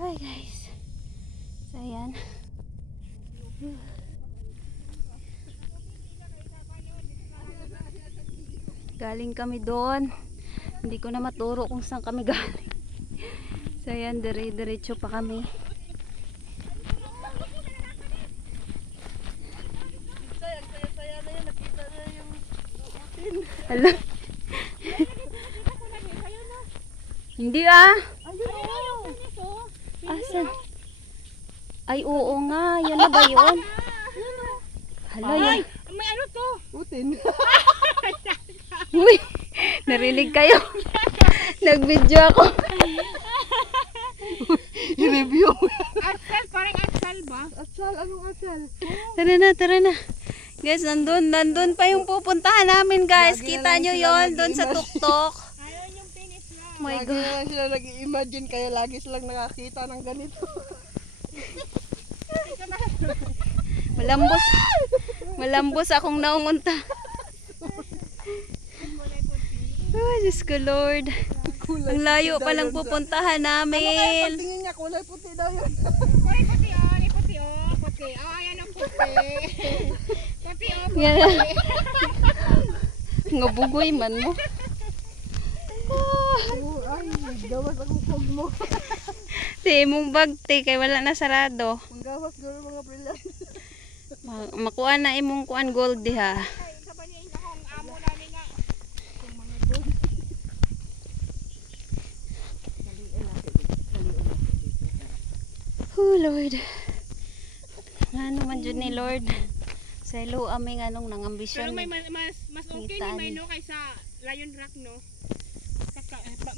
Hi guys. So ayan. Galing kami doon. Hindi ko na maturo kung saan kami galing. So ayan, dire-diretso pa kami. Hala. Hindi ah. Asan? Ay oo nga. Yan na ba yun? Hala yan. May ano to? Putin. Uy, narinig kayo. Nag-video ako. I-review. Atsal, parang atsal ba? Atsal, anong atsal? Tara na, tara na. Guys, nandun pa yung pupuntahan namin guys. Lagi na Kita lang nyo sila yon doon sa nag-iimagine. tuktok. Ayun yung finish lang. My Lagi God. na lang sila nag-i-imagine kaya lagi silang nakakita ng ganito. Malambos. Malambos akong naungunta. Oh, Diyos ko Lord. Ang layo palang pupuntahan Ano kaya namin. pagtingin niya kulay puti daw yun? Kulay puti oh, ni puti oh, puti. Oh, ayan ang puti. Puti oh, puti. Yan. Ngabugoy man mo. Ay, gawas akong kog mo. Di mong bagti kay wala na sarado. Ang gawas gano'n mga brilliant. Makuha na imong kuan gold diha. Ay, kabanyain akong amo namin nga. Yung mga gold. Oh Lord. Ano man dyan ni Lord. Sa ilo aming anong Pero nangambisyon. may mas okay ni may no kaysa Lion Rock no.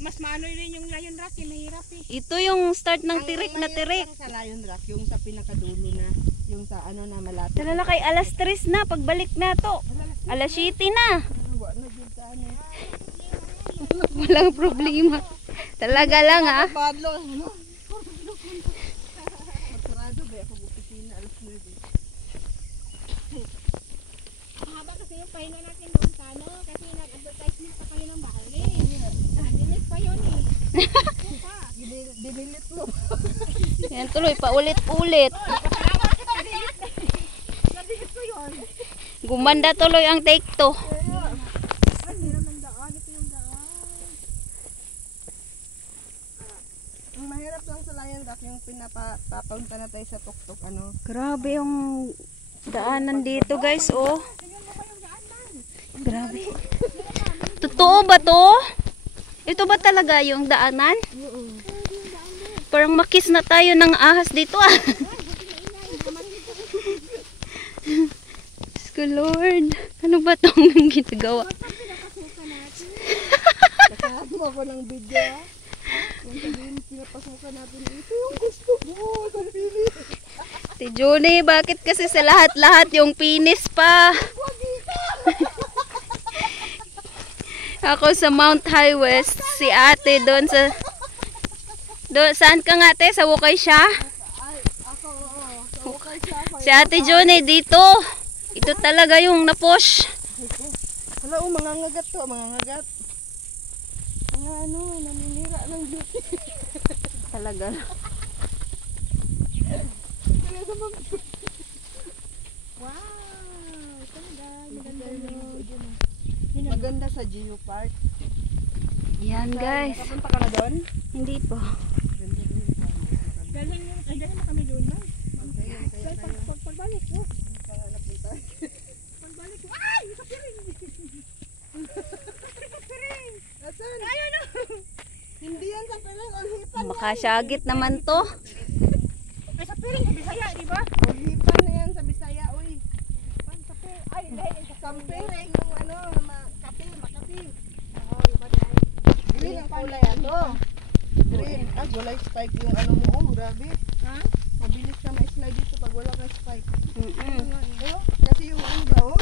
Mas maano rin yung Lion Rock, yung mahirap eh. Ito yung start ng tirik na tirik. Sa Lion Rock, yung sa pinakadulo na, yung sa ano na malapit. Talala kay alas 3 na pagbalik na to. Alas 7 na. Walang problema. Talaga lang ha. Padlo, ano? Masarado ba ako opisina alas 9. Mahaba kasi yung pahinga natin doon sa ano, kasi nag-advertisement pa kayo ng bahali. Nadilis pa yun eh. Dinilit mo. Yan tuloy paulit-ulit. Nadilis pa yun. Gumanda tuloy ang take 2. Ay, meron ng daan. Ito yung daan. Ang mahirap lang sa Lion Rock, yung pinapapunta na tayo sa tuktok, ano? Grabe yung daanan dito guys oh. Grabe. Totoo ba to? Ito ba talaga yung daanan? Parang makis na tayo ng ahas dito ah. Diyos ko Lord. Ano ba itong ginagawa? Kasama mo ako ng video, ha? Yung sabihin, pinapasukan natin ito yung gusto mo sa pili. Si Johnny, bakit kasi sa lahat-lahat yung pinis pa? Ako sa Mount High West, si ate doon sa... saan ka nga ate? Sa Wukay siya? Ay, ako, oo. So, okay siya. Si ate Johnny dito. Ito talaga yung napush. Hala, mga ngagat to, mga ngagat. Ano, naninira ng beauty. Talaga. Wow! Ganda. Maganda sa Geo Park. Yan guys. Nakapunta ka na doon? Hindi po. Galing na kami doon ba? Pagbalik ko. Pagbalik ko. Ay! Kapiring! Kapiring! Asan? Ayun na! Hindi yan sa piling, olhipan. Makasyagit naman to. Ay, kapiring! Sa Bisaya, di ba? Olhipan na yan sa Bisaya, uy. Ay, dahil sa Kampiring yung ano, makapi. Oo, iba di ay. Green ang kulay ano. Green. Ah, wala spike yung ano mo. Oh, grabe. Ha? Mabilis na ma-slide dito pag wala kang spike. Oh, kasi yung ano ba, oh.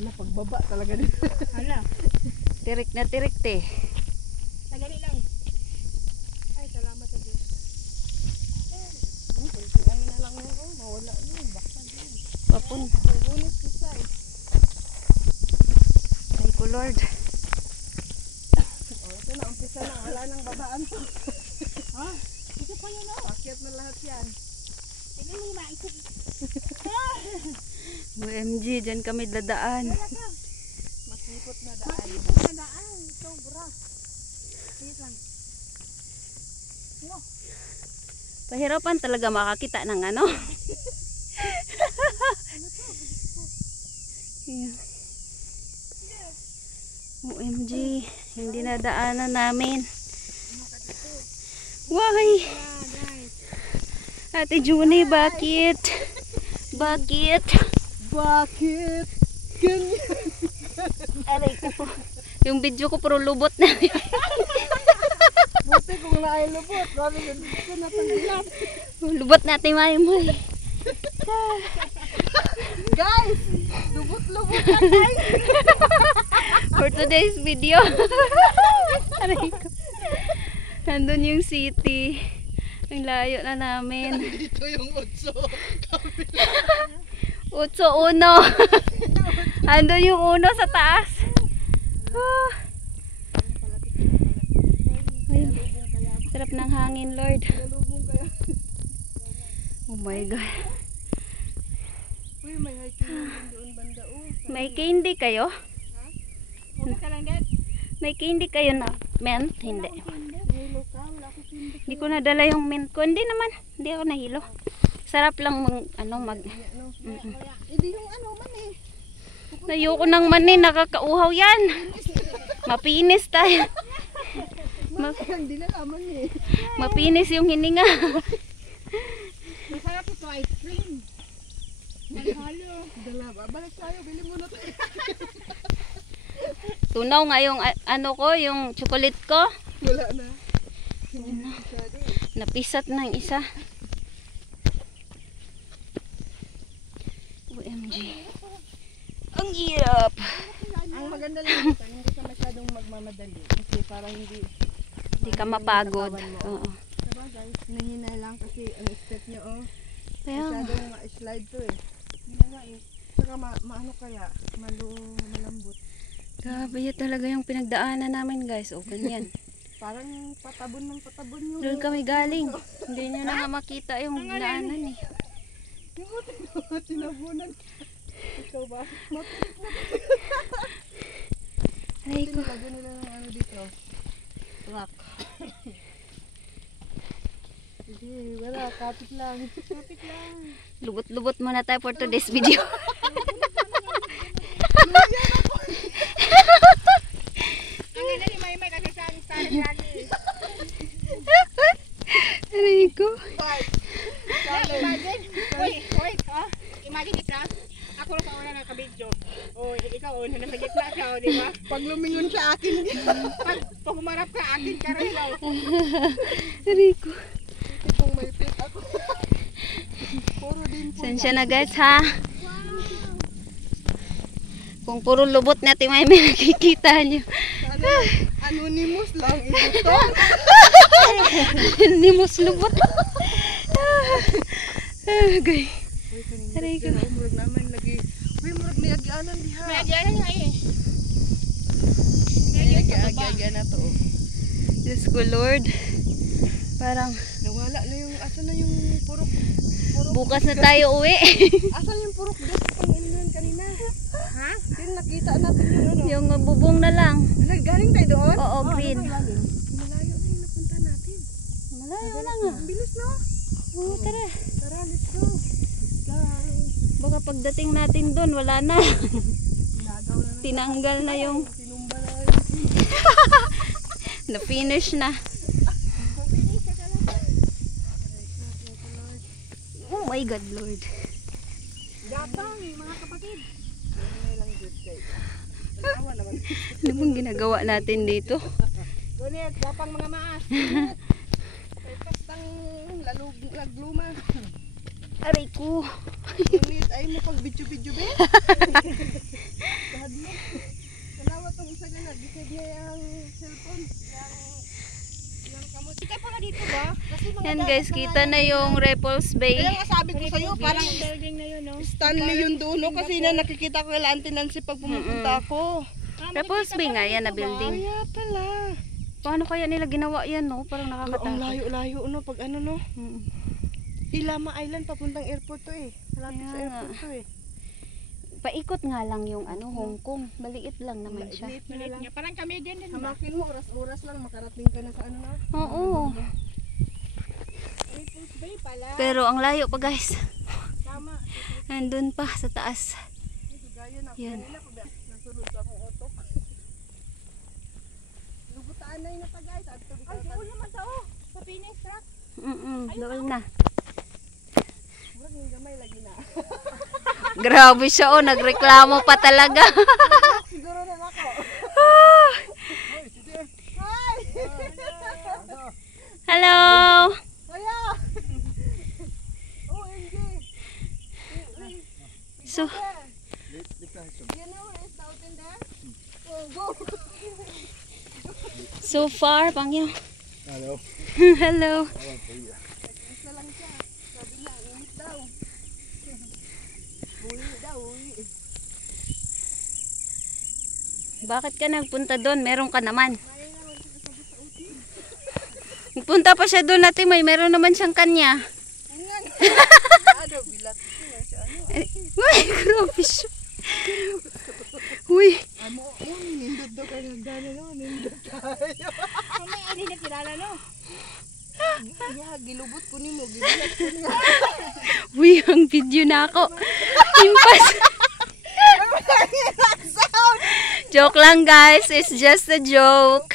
Ano, pagbaba talaga dito. Hala. Tirik na tirik te. Tagali lang. Ay, salamat sa Diyos. Ano na lang yun, oh. Mawala yun. Baksan yun. Papun. Pag-unis kita eh. Ay ko Lord. Oh, ito na, umpisa na. Wala nang Padaan to. Ha? Ito pa yun, oh. Akyat na lahat yan. Tignan mo yung maisip. OMG, dyan kami dadaan. Masipot na daan. Makipot na daan. Sobra. Wait lang. Pahirapan talaga makakita ng ano. Ayan. OMG, hindi na daanan namin. Why? Ate Junie, bakit? Bakit? Bakit? Ganyan. Aray ko. Yung video ko puro lubot na. Buti kung nailubot. Grabe yun. Hindi ko natanggilan. Lubot natin, Maymay. Guys! Lubot-lubot na guys! For today's video. Aray ko. Nandun yung city. Ang layo na namin. Dito yung 8. 8-1. Andun yung 1 sa taas. Ah. Ay, sarap ng hangin, Lord. Oh my God. Uy, may hiking doon banda. May candy kayo? Huwag ka lang, Dad. May candy kayo na mint? Hindi. Hilo ka, wala ko pindi. Hindi ko nadala yung mint ko. Hindi naman. Hindi ako nahilo. Sarap lang mag... Hindi yung ano man eh. Ayoko nang manin. Nakakauhaw yan. Mapinis tayo. Hindi na naman eh. Mapinis yung hininga. Masarap ito ice cream. Maghalo. Dala ba? Balik tayo. Bili muna tayo. Tunaw nga yung ano ko, yung chocolate ko. Wala na. Napisat ng isa. OMG. Ang hirap. Ang maganda lang dito, hindi ka masyadong magmamadali. Kasi para hindi Hindi ka mapagod. Oo. diba guys, nahina lang kasi ang step niya Kaya nga. masyadong ma-slide to eh. Saka maano kaya, malambot. Grabe yun talaga yung pinagdaanan namin, guys. O, ganyan. Parang patabon ng patabon yung... Doon kami galing. Hindi nyo na nga makita yung daanan eh. Yung tinabunan. Ikaw ba? Aray ko. Tinilagyan nila ng ano dito. Rock. Hindi, wala. Kapit lang. Kapit lang. Lubot-lubot muna tayo for today's video. Ang ina ni Maymay kasi sali lagi. Aray ko. Imagine. Wait, oh. Imagine ito. Ako lang kauna nakabidyo. O, ikaw una nasa gitna ka, o, di ba? Pag lumingon sa akin. Pag umarap ka, akin ka rin daw. Aray ko. Kung may pit ako. Puro din po. Sensya na guys ha. Kung puro lubot natin may nakikita nyo. Anonymous lang ito. Hindi mo lubot. Agay. Aray ko. Murag naman lagi. Uy, murag niyagyanan diha. May agyanan nga eh. Niyagyanan na to. Diyos ko Lord. Parang Nawala na yung, asan na yung purok? bukas na tayo uwi. Asan yung purok gas pang ininan kanina? Ha? Din nakita natin yung ano. Yung bubong na lang. Galing tayo doon? Oo, green. Malayo na yung napunta natin. Malayo na nga. Ang bilis no? Oo, tara. Tara, let's go. Let's go. Baka pagdating natin doon, wala na. Nagaw na na. Tinanggal na yung Tinumba na. na-finish na. Oh my God, Lord. Gabang, mga kapatid. May lang good guys. Awa naman. Ano bang ginagawa natin dito? Gunit, gapang mga maas. Ay, pastang lagluma. Aray ko. Gunit, ay mo pag video-video ba? Bahad mo. Kalawat ang isa ganag. Bisag niya yung cellphone. Yung kamot. Kita pa nga dito ba? Kasi mga Yan guys, kita na yung Repulse Bay. Kaya nga sabi ko sa'yo, parang building na yun, no? Stanley yung dulo kasi na nakikita ko kay Auntie Nancy pag pumupunta ako. Repulse Bay nga yan na building. Kaya pala. Paano kaya nila ginawa yan, no? Parang Ang nakakatakot. layo-layo no pag ano no. Mm. Ilama Island papuntang airport to eh. Malapit sa Kaya airport to eh. Paikot nga lang yung Hong Kong. Maliit lang naman siya. Liit na Malit lang. niya. Parang kami din din ba? Hamakin mo, oras-oras lang makarating ka na sa ano na. Oo. Naples Bay pala. Pero ang layo pa, guys. Tama. Nandun pa sa taas. Gaya na. Yan. Kanina ko ba nasunod sa akong auto. Lubutaan na yun na ta guys. At Ay, doon naman sa sa Phoenix truck. Doon na. murag yung gamay lagi na. Grabe siya, oh. Nagreklamo pa talaga. Siguro na ako. Hi! Hello! Kaya! OMG! So, You know it's out in there? Oh, go! so far, Pangyo. Hello. Hello. Isa lang siya. Sabi niya, init daw. Uwi daw, uwi. Bakit ka nagpunta doon? Meron ka naman. Nagpunta pa siya doon natin. Meron naman siyang kanya. Ungan! Ano, bilat ko nga siya. Ano? Uy, grabe siya. Uy. Amo, nindot daw kayo nagdala no, nindot tayo. May ali na kilala no. Yeah, gilubot ko ni mo, gibilat ko niya. Uy, ang video na ako. Impas. Joke lang, guys. It's just a joke.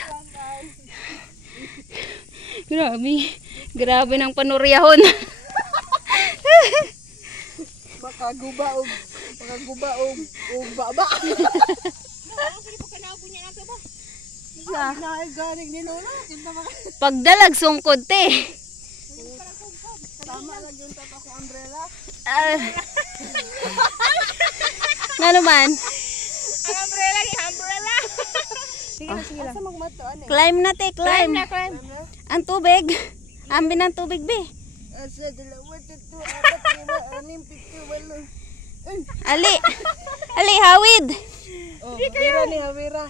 Grabe. Grabe ng panuryahon. Makaguba og baba. Sige pa kana ko niya nato ba? Ay, galing ni Lola. Kinta maka. Pagdalag sungkod, te. Tama lang yung tata ko umbrella. Nga naman. Ang umbrella ni umbrella. Sige lang. Asa magmato ano? Climb na, te. Climb. Climb. Ang tubig. Ambi ng tubig, be. Asa dalawa, tatlo, apat, lima, anim, pito, walo. Ali. Ali, hawid. Oh, Havira ni Havira.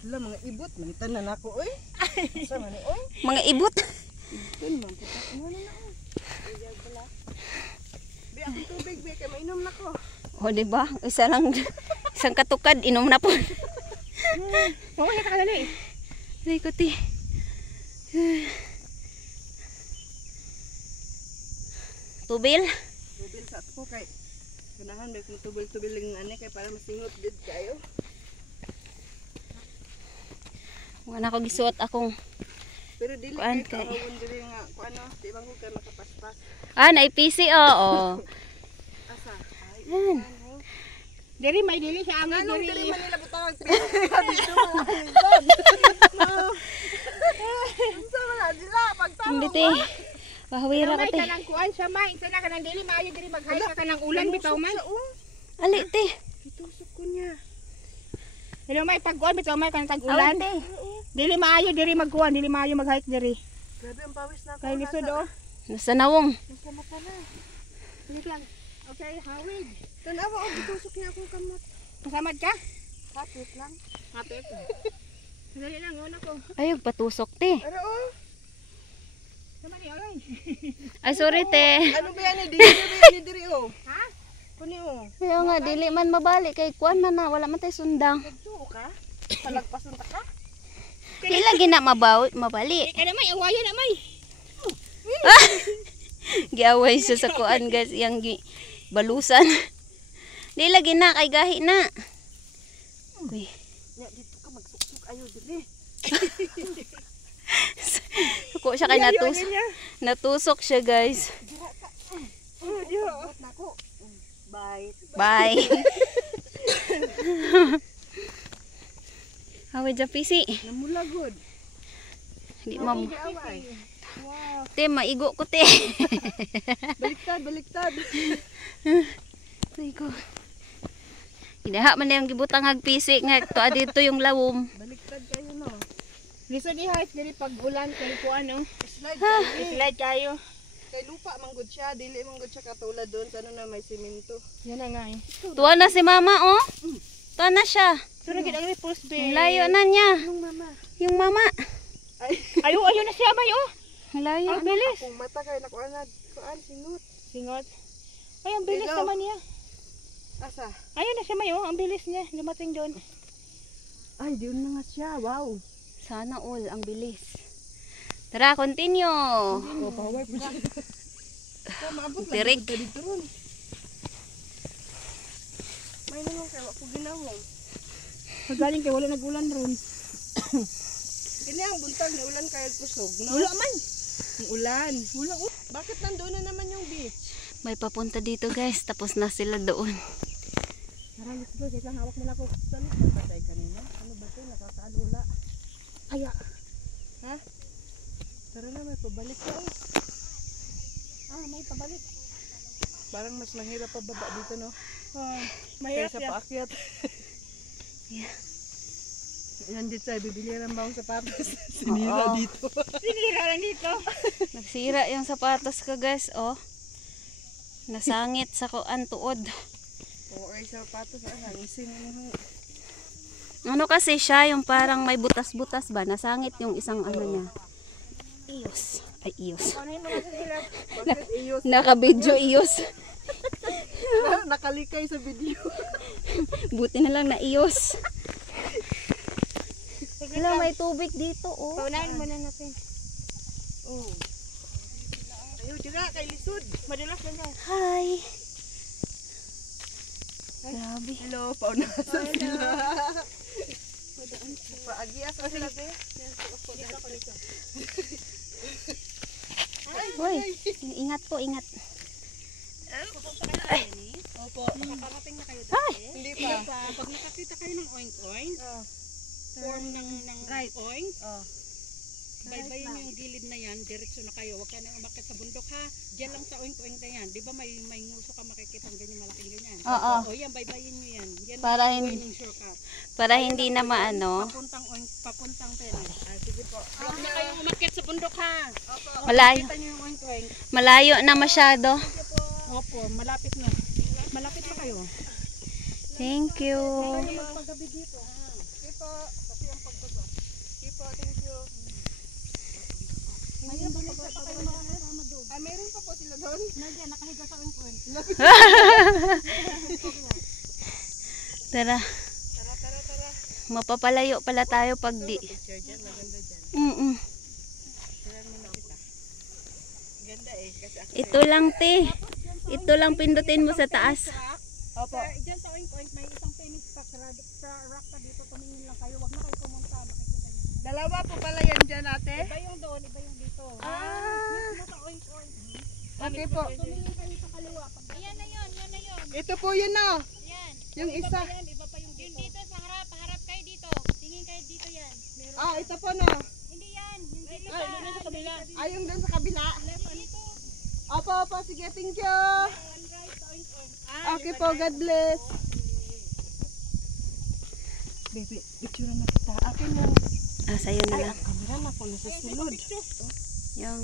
Hala, mga ibot, mantan na ako, oy. Asa man ni, oy. Mga ibot. Ibon, man, putak mo na na, oy. Bi, akong tubig, bi, kaya mainom na ko. O, diba? Isang katukad. Inom na po. Mawa ka dali. Ay, kuti. Tubil. Tubil sa ako kay ganahan may kung tubil-tubil ng ane kay para masingot gid kayo. Wala ko gisuot akong. Pero dili Kuan kay kay- kahawon dili nga kuano, di ba ko ka nakapaspas. Na PC, oo. Asa? Ay, Yan. ano? Diri may dili sa amin Anong dili diri. man nila butang dito mo. Unsa man na dila pagtawo. Hindi, te. Pahawira ka, May te. kanang kuan sa may isa na kanang dili maayo diri mag-hike ka kanang ulan bitaw man. Ali, te. Itusok ko niya. Dili may pag-uwan bitaw may kanang tag-ulan. Awan, te. Dili maayo diri mag-kuan, dili maayo mag-hike diri. Grabe ang pawis na ako. Kay lisod oh. Nasa nawong. Nasa mata na. Wait lang. Okay, hawig. Tanawa og itusok niya akong kamot. Masamad ka? Hapit lang. Hapit. Dali lang una ko. Ayog, patusok, te. Ano oh? Sama ni orange. Ay, sorry, te. Ano ba yan? Dili diri oh. Ha? Kuni oh. Kaya nga, dili man mabalik. Kay kuan man na. Wala man tayo sundang. Nagtuo ka? Palagpasun ta ka? Di lagi na mabalik. Kaya may awayan na may. Giaway siya sa kuan, guys. Yang balusan. Di lagi na. Kay gahi na. Uy. Nya dito ka magsuksok ayo diri. Suko siya kay natusok siya, guys. Abot nako. Bye. Bye. Hawid sa PC. Namula good. Di ma Away. Wow. te maigo ko, te. Baliktad. Ay ko. Inaha man yung gibutang PC nga to dito yung lawom. Baliktad kayo no. Lisod ni hike diri pag ulan kay kuan oh. Slide kayo. Slide kayo. Kay lupa man good siya, dili man good siya katulad doon sa ano na may semento. Yan na nga eh. Tuwa na si mama, oh. Ito na siya. Sura gid ang pulse be. Ang layo na niya. Yung mama. Yung mama. Ay, Ayo na siya may oh. Ang layo Ang na. bilis. kung mata kayo nakuanad. Kuan, singot. Singot. Ay, ang bilis Hello. naman niya. Asa? Ayun na siya may oh. Ang bilis niya. Dumating doon. Ay, diyon na nga siya. Wow. Sana all. Ang bilis. Tara, continue. Oh, paway po siya. Maabot lang Tirik. dito dito ron. May naman kayo ako ginawang. Magaling kay wala nagulan ron. Kini ang buntag na ulan kaya kusog, no? Wala man. Ang ulan. Wala. Bakit nandoon na naman yung beach? May papunta dito guys. Tapos na sila doon. Tara, let's go. Sige lang, hawak mo na ako. Saan ka patay kanina? Ano ba ito? Nakakaalula. Aya. Ha? Tara na, may pabalik ka. May pabalik. Parang mas mahirap pa baba dito, no? Mahirap Kaysa yan. paakyat. Yeah. Yan dito ay bibili ng bawang sapatos. Sinira Oo. dito. Sinira lang dito. Nagsira yung sapatos ko guys. Oh. Nasangit sa kuan tuod. Oo, ay sapatos. Nangisin mo. Ano kasi siya, yung parang may butas-butas ba? Nasangit yung isang ano niya. Iyos. Ay, iyos. Ano mo kasi sila? Bakit iyos? Naka-video iyos. Nakalikay sa video. Buti na lang na iyos. Hello, may tubig dito, oh. Paunahin muna natin. Oh. Ayaw, dira kay lisod. Madulas lang yan. Hi. Grabe. Hello, paunasa sila. Paagias pa sila, be. Hoy, ingat po, ingat. Opo. Nakakarating na kayo Ay! Hindi pa. Pag nakakita kayo ng oink-oink, form ng Right. oink, Oh. baybayin nyo yung gilid na yan, diretso na kayo. Huwag ka na umakit sa bundok ha. Diyan lang sa oink-oink na yan. Di ba may nguso ka makikita ng ganyan, malaking ganyan? Oo. O yan, baybayin nyo yan. Yan Para ang hindi- ng shortcut. Para hindi na maano. Papuntang oink, papuntang pera. Sige po. Huwag na kayong umakit sa bundok ha. Malayo. Kita nyo yung oink-oink. Malayo na masyado. Opo, malapit na. Malapit na kayo. Thank you. Magpagabi dito ha. Sige po. Kasi ang pagbaga. Sige po, thank you. Ayun, balik pa kayo mga kasama doon. Ay, meron pa po sila doon. Nandiyan, nakahiga sa oink-oink. Tara. Tara. Mapapalayo pala tayo pag di. Picture dyan, maganda dyan. Tiran mo na kita. Ganda eh. Kasi ako Ito lang, te. Ito lang pindutin mo sa taas. Opo. Diyan sa oink-oink, may isang tennis pa. Rock pa dito, tumingin lang kayo. Huwag na kayo pumunta. Makikita nyo. Dalawa po pala yan dyan, ate. Iba yung doon, iba yung dito. Ah. Mismo sa oink-oink. Okay po. Tumingin kayo sa kaliwa. Ayan na yun, yan na yun. Ito po yun, no? Yan. Yung Iba isa. pa yan, iba pa yung dito. Yung dito sa harap, harap kayo dito. Tingin kayo dito yan. Meron. Ah, ito po, no? Hindi yan. Yung dito sa kabila. Ay, yung dun sa kabila. Dito. Opo, sige, thank you. Right sa oink-oink. Okay po, God bless. Baby, picture na kita. Akin yung Ah, sa'yo na lang. camera na po nasusunod. Yung.